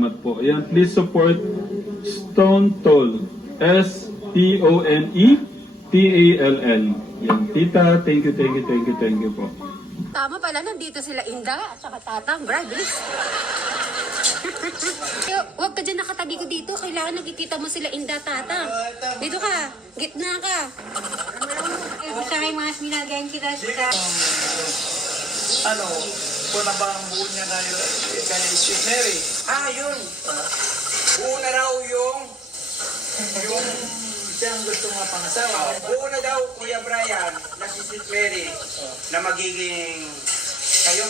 salamat po. Ayan, please support Stone Toll. STONETALL. Yan, tita, thank you po. Tama pala, nandito sila Inda at saka Tatang. Brad, bilis. Huwag ka dyan nakatabi ko dito. Kailangan nakikita mo sila Inda, Tatang. Dito ka. Gitna ka. Sa may mga sinagayan kita sa... Ano, kung na ba ang buo niya kay Sweet Mary? Yun. Buo na raw yung Siyang gusto mga pangasawa. buo na daw, Kuya Brian, na si Sweet Mary, na magiging kayo.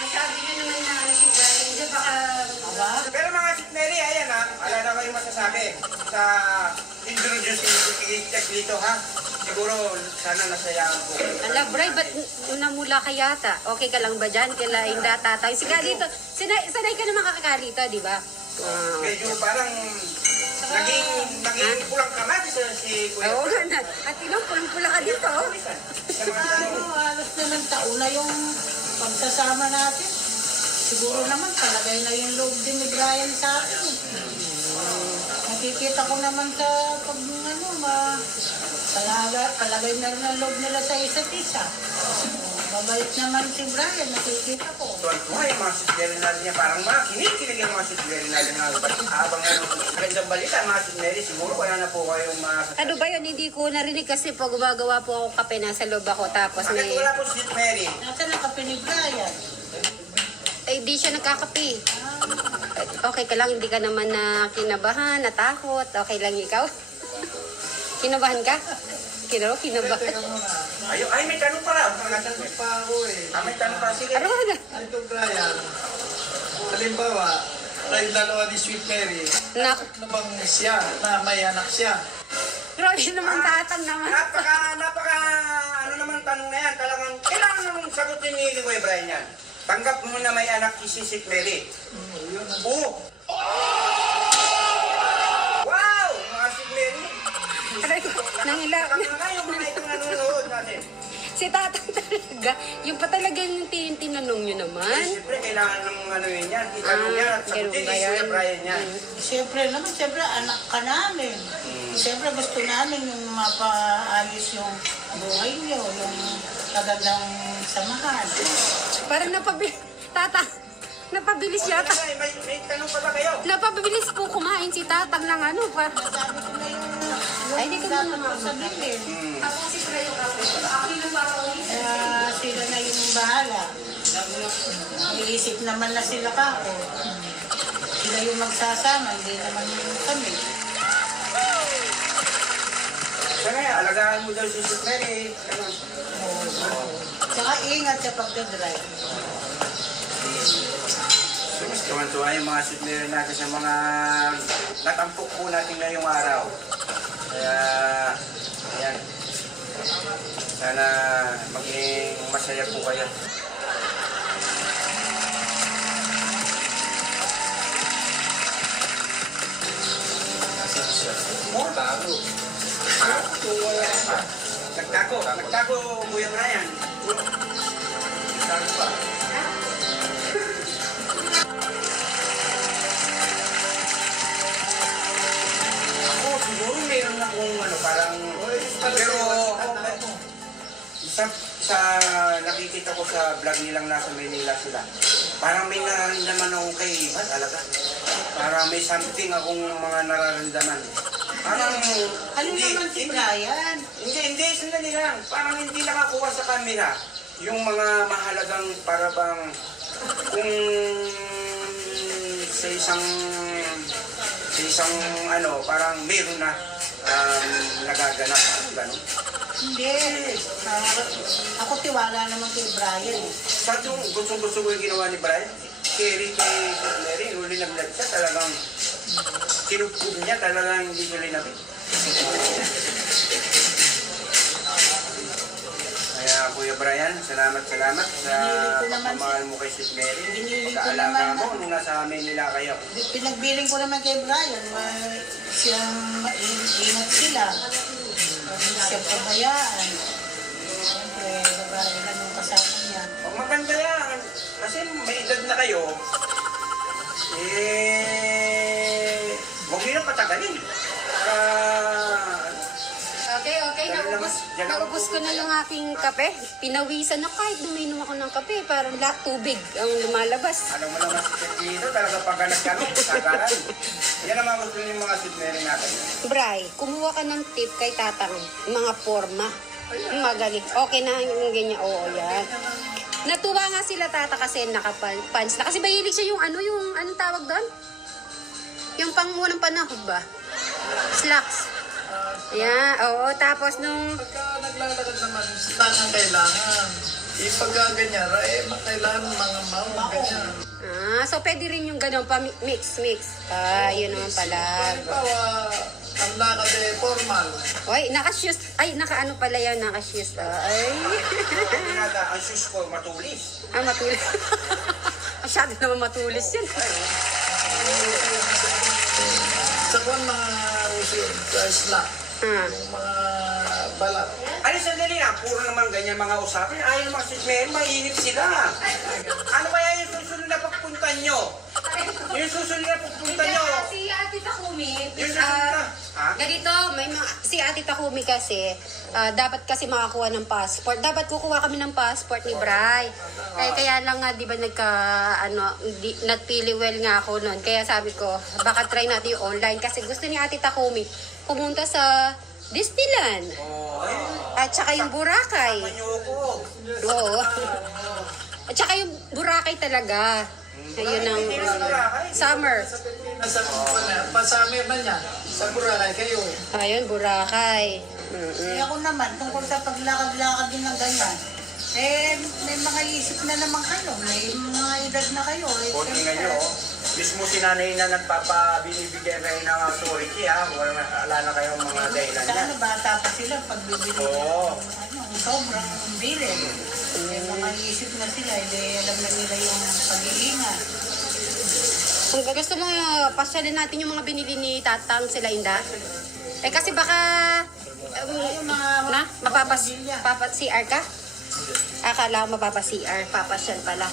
Masabi nyo naman na si Brian. Hindi baka... Pero mga Sweet Mary, ayan ha, wala na kayong masasabi sa introduce dito ha. Siguro, sana nasayaan po. Ala, Bray, ba't namula ka yata? Okay ka lang ba dyan? Kila Inda, Tatay. Sige, dito. Sanay ka naman kakakalito, di ba? Medyo parang naging pulang kamay si Kuya. Oo nga na. At inong pulang-pulang ka dito. Halos na ng taon na yung pagsasama natin. Siguro naman palagay na yung loob din ni Brian sa akin. Nakikita ko naman sa palagay na rin ang loob nila sa isa't isa. Mabait naman si Brian, nakikita ko. Tuwan-tuwa yung mga sitleri natin niya, parang mga kinikilig yung mga sitleri natin nga. Habang magandang balita, mga sitleri, siguro wala na po kayong mga... Ano ba yun? Hindi ko narinig kasi pag gumagawa po ako kape, nasa loob ako. Tapos Bakit may... wala po si Mary? Nasaan ang kape ni Brian? Ay, di siya nagkakape. Okay ka lang, hindi ka naman na kinabahan, natakot. Okay lang ikaw? Kinabahan ka? Kinabahan. Ay, may tanong pala. Nagtatanong pa ako eh. May tanong pa. Sige. Ano ba na? Ito, Brian. Halimbawa, tayong dalawa ni Sweet Mary. Nak, Ano bang siya, na may anak siya? grabe naman Tatang naman. Napaka, ano naman tanong na yan. Talagang, kailangan naman sagutin ni Kuya Brian yan. Tanggap mo na may anak si Sweet Mary. Oo. Wow! Mga Sweet Mary. Aray ko, nangila. Yung mga itong nanonood natin. Si Tatang talaga. Yung pa talaga yung tinanong nyo naman. Siyempre, kailangan ng ano yun yan. Itanong yan at ganun sagutin ba ni Kuya yan? Brian yan. Siyempre anak ka namin. Siyempre gusto namin yung mapaayos yung buhay niyo, yung kagandang samahan. Parang Tatang, napabilis yata. May tanong pa ba kayo? Napabilis po kumain si Tatang ng ano. Sabi ko na yung Ay, di ko na dapat ko sabihin. Ako kasi sila yung kape. Ako yung parang Sila na yung bahala. Iisip naman na sila kako. Sila yung magsasama, hindi naman kami. Kaya, alagaan mo daw si Sweet Mary. Tsaka ingat sa pagdadrive. Mas tuwan-tuwa yung mga Sweet Mary natin sa mga natampok po natin ngayong araw. Kaya, ayan. Sana maging masaya po kayo. Nagtago, Kuya Brian. Nagtago ba? Ako, siguro meron na kung ano, parang... Pero, sa nakikita ko sa vlog nilang nasa Manila sila, parang may nararamdaman akong kay Ivan talaga. Parang may something akong mga nararamdaman. Parang... Ano naman si Brian? Hindi, sandali lang. Parang hindi nakakuha sa camera yung mga mahalagang parabang kung sa isang ano, parang meron na nagaganap. Ganun. Hindi. Ako tiwala naman kay Brian. Sa itong gusto ko yung ginawa ni Brian, kay Mary, huli na vlog siya, talagang tinupog niya, talagang hindi niya linapit. Kaya Kuya Brian, salamat sa pagmamahal mo kay Sweet Mary. Pagkaalaga mo nung nasa Manila kayo. Pinagbiling ko naman kay Brian, siyang maingat sila. Hindi siya pabayaan. maganda yan. Kasi may edad na kayo, huwag nyo na patagalin. Okay, naubos ko na yung aking kape. Pinawisan na kahit duminom ako ng kape, parang tubig ang lumalabas. Alam mo naman si Tito, talaga pagkalat kami, sagaran. Yan ang mga gusto yung mga sitneri natin. Bray, kumuha ka ng tip kay Tatang, mga forma. Magaling. Okay na yung ganyan. Oo, yan. Natuwa nga sila Tata kasi nakapants na. Kasi mahilig siya yung anong tawag doon? Yung pangunang panahon ba? Slacks. Yeah, oo. Tapos nung... Pagka naglalakad naman, lang ang kailangan. Pagka ganyan, kailangan mga ganyan. So pwede rin yung gano'n pa, mix. Yun naman pala. Halimbawa, ang lakad formal. Oy, naka-shoes. Ay, naka-ano pala yan, naka-shoes. Ay. Ang shoes ko matulis. Matulis. Masyado naman matulis yun. Sa kung mga uso yun, sa slack. Yung mga balat. Ano sandali lang, puro naman ganyan mga usapan. Ayaw mga sitneri, mainip sila. Ano kaya yung susunod na pagpunta nyo? Yung susunod na pagpunta nyo? Si Ate Takumi, Yung susunod na? ganito, si Ate Takumi kasi, dapat kasi makakuha ng passport. Dapat kukuha kami ng passport ni Bray. Kaya lang nga, di ba nagpili well nga ako noon. Kaya sabi ko, baka try natin yung online. Kasi gusto ni Ate Takumi pumunta sa Disneyland. At saka yung Boracay. Manyoko. Oo. At saka yung Boracay talaga. Ayun ang summer. Nasa pa-summer na niya. Sa Boracay kayo. Ayun, Boracay. Ako naman, tungkol sa paglakad-lakad din ng ganyan, may mga isip na naman kayo, may mga edad na kayo. Tingnan nyo, mismo si nanay na nagpapabinibigyan kayo ng authority, ha? Wala na kayong mga dahilan Sa yan. bata pa sila, pag bibili Oo. sobrang bilin. May mga isip na sila, alam na nila yung pag-iingat. Kung gusto mo, pasyalin natin yung mga binili ni Tatang sila Inda. Kasi baka, CR ka? Akala ko mapapa-CR, papasyal pala.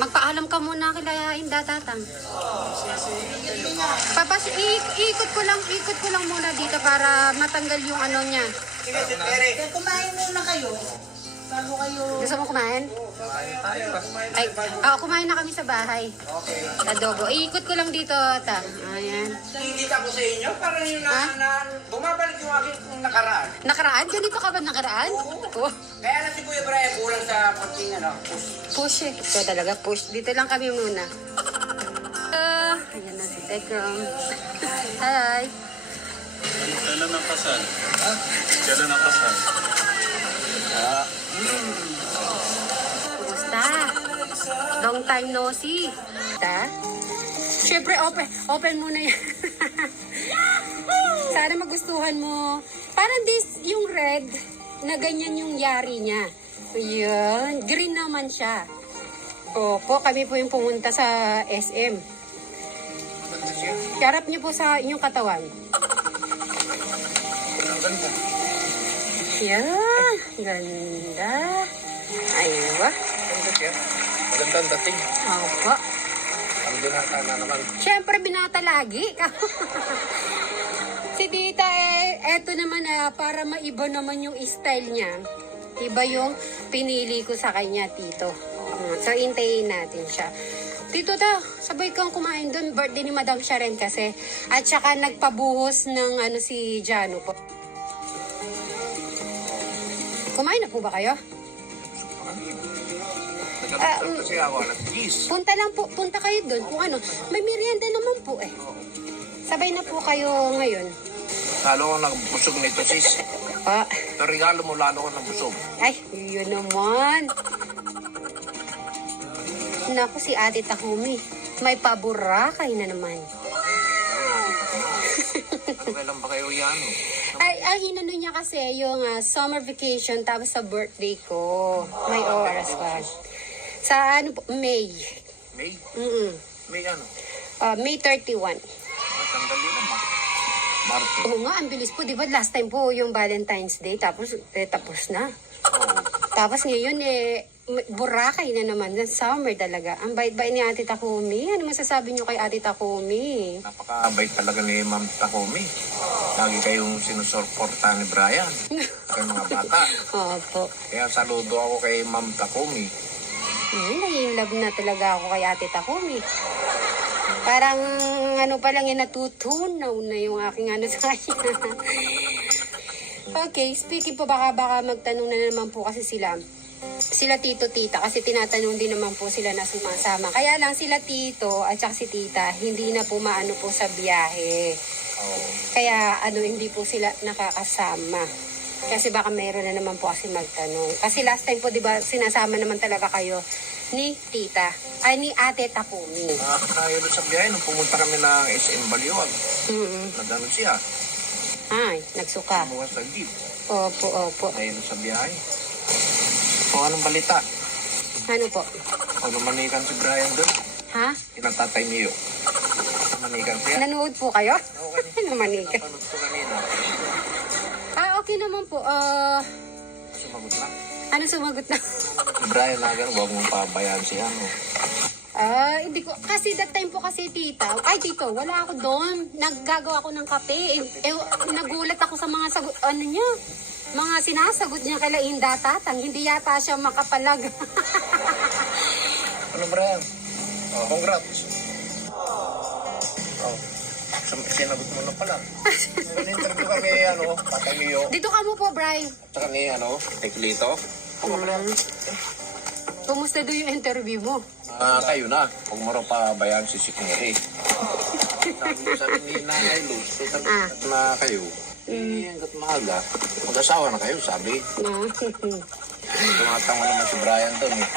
Magpaalam ka muna kila Inda, Tatang. Ikot ko lang muna dito para matanggal yung ano niya. Sige, sitneri. Kaya kumain muna kayo, bago kayo... Gusto mo kumain? Ay, kumain na kami sa bahay. Okay. Adobo. Ikot ko lang dito, Tang. Ayan. Nakikita ko sa inyo, parang yung bumabalik yung aking nakaraan. Nakaraan? Ganito ka ba nakaraan? Oo. Kaya na si Kuya Brian, kulang sa konting push. Push eh. Ito talaga push. Dito lang kami muna. Ayan na si Tekram. Hi. Kailan ang kasal? Kailan ang kasal? Kumusta? Long time no see. Siyempre, open muna yan. Sana magustuhan mo. Parang yung red, na ganyan yung yari niya. Ayan. Green naman siya. Opo, kami po yung pumunta sa SM. Karap niyo po sa inyong katawan. Yan. Ganda. Aywa. Maganda ang dating. Opo. Ang binata na naman. Siyempre, binata lagi. Si Tita, eto naman para maiba naman yung style niya. Iba yung pinili ko sa kanya, Tito. So, intayin natin siya. Tito, sabay kang kumain doon. Birthday ni Madam Sharon kasi. At saka nagpabuhos ng si Jano po. Kumain na po ba kayo? Kasi ako, alas 10. Punta kayo doon kung ano. May merienda naman po eh. Sabay na po kayo ngayon. Lalo ko nagbusog nito, sis. Regalo mo, lalo ko nabusog. Ay, yun naman. Naku, si Ate Takumi. May paburakay na naman. Kailan ba kayo yan? Ay, hinano niya kasi yung summer vacation tapos sa birthday ko. May oras pa. Sa May. May? May ano? May 31. Sandali naman. Marto. Oo nga, ang bilis po. Di ba last time po yung Valentine's Day tapos tapos na. Oo. Tapos ngayon Boracay na naman. Summer talaga. Ang bait-bait ni Ate Takumi. Ano masasabi niyo kay Ate Takumi? Napakabait talaga ni Ma'am Takumi. Lagi kayong sinusuporta ni Brian. Kay mga bata. Opo. Kaya saludo ako kay Ma'am Takumi. Nai-love na talaga ako kay Ate Takumi. Parang ano pa lang natutunaw na yung aking ano sa kanya. Okay, speaking po, baka magtanong na naman po kasi sila tito, tita, kasi tinatanong din naman po sila na sumasama. Kaya lang sila tito at saka si tita, hindi na po maano po sa biyahe. Kaya hindi po sila nakakasama. Kasi baka meron na naman po kasi magtanong. Kasi last time po, di ba, sinasama naman talaga kayo ni tita, ay ni Ate Takumi. Nakakayo doon sa biyahe nung pumunta kami ng SM Baliwag. Nagano siya. Ay, nagsuka. Bukas sa jeep. Opo. Nakakayo doon sa biyahe. O anong balita? Ano po? O namanikan si Brian doon. Ha? Kinatatay niyo. Namanikan siya. Nanood po kayo? Okay. Namanika. Napanood ko kanina. Okay naman po. Sumagot na. Ano sumagot na? Si Brian na gano'n, huwag mong pabayaan siya. No? Hindi ko. Kasi that time po kasi tita. Ay, tito, wala ako doon. Naggagawa ako ng kape. Nagulat ako sa mga sagot. Ano niya? Mga sinasagot niya kay Inda Tatang. Hindi yata siya makapalag. Ano Brian? Oh, congrats. Oh, sinagot mo na pala. Interview kami, Tatang Mio. Dito ka mo po, Bri. At saka ni, Teklito. Kumusta doon yung interview mo? Kayo na. Huwag mo rin pabayaan si Sikmeri. Sabi ni Nanay Luz, na kayo. Hanggat maaga, mag-asawa na kayo, sabi. Tumatang mo naman si Brian doon eh.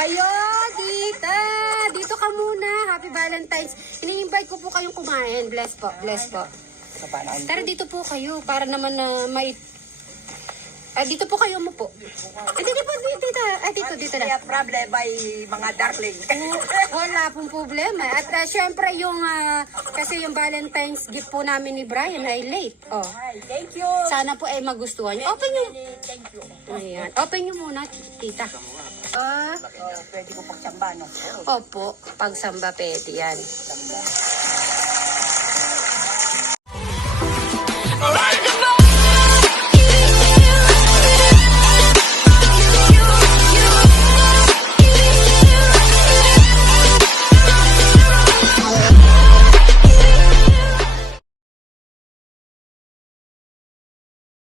Ayo, tita! Dito ka muna. Happy Valentine's. Ini-invite ko po kayong kumain. Bless po. Tara, dito po kayo. Para naman na may... dito po kayo mo po. Dito po, tita. Dito na. problem by mga darling. Wala pong problema. At syempre yung... kasi yung Valentine's gift po namin ni Brian ay late. Oh. Hi, thank you. Sana po ay magustuhan niyo. Open nyo. Thank you. Ayan. Open nyo muna, tita. Pwede ko pagsamba, no? Opo. Pagsamba pwede yan. Alright.